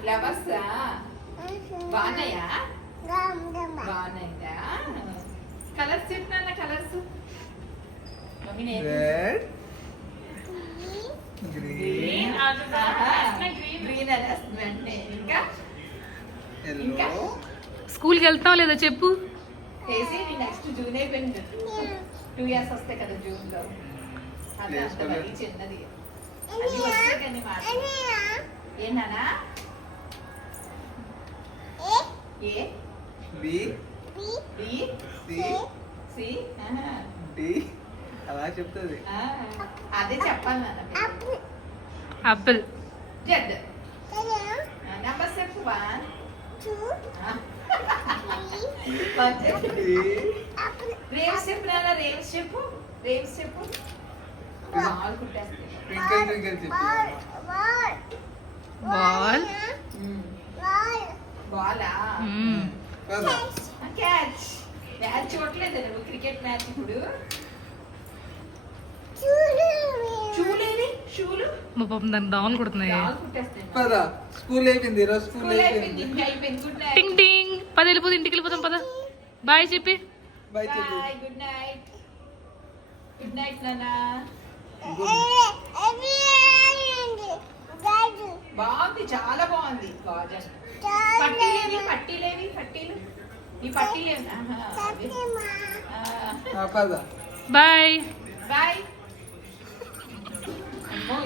Flowers బాగున్నాయా? బాగున్నాయిగా. Colours చెప్పినా colours mummy green అనేస్తుంది. ఇంకా స్కూల్కి వెళ్తావు లేదా చెప్పు. చేసి నెక్స్ట్ జూన్ అయిపోయింది. 2 years వస్తాయి కదా జూన్ లో. అది అంత మరీ చిన్నది. అది వస్తే కానీ మాట ఏనా A B B C C D అలా చెప్తుంది. అదే చెప్పాలి నాన్న. ఆపిల్. జెడ్ నెంబర్ చెప్పు. 1 రేవ్స్ చెప్పు నాన్న. రేవ్స్ చెప్పు. రేవ్స్ చెప్పు. బాల్ కుట్టేస్తాయి. ట్వింకిల్ ట్వింకిల్ చెప్పు. బాల్. బాలా కదా క్యాచ్. మ్యాచ్ చూడలేదు నువ్వు. క్రికెట్ మ్యాచ్ ఇప్పుడు చూలేని షూలు మా పాపం దాన్ని దోమలు కుడుతున్నాయి. బాల్ కుట్టేస్తాయి. పద స్కూల్ అయిపోయింది. ఈరోజు స్కూల్ స్కూల్ అయిపోయింది. అయిపోయింది. ఇంకా అయిపోయింది. Good night. టింగ్ టింగ్. పద వెళ్ళిపోతే ఇంటికి వెళ్ళిపోతాం. పద బాయ్ చెప్పి. బై చెప్పు. Bye. Good night. Good night నానా. బాగుంది. చాలా బాగుంది. గాజన్ పట్టీలేవి. పట్టీలేవి. పట్టీలు ఈ పట్టీలేవి. పద బాయ్. బాయ్. అమ్మో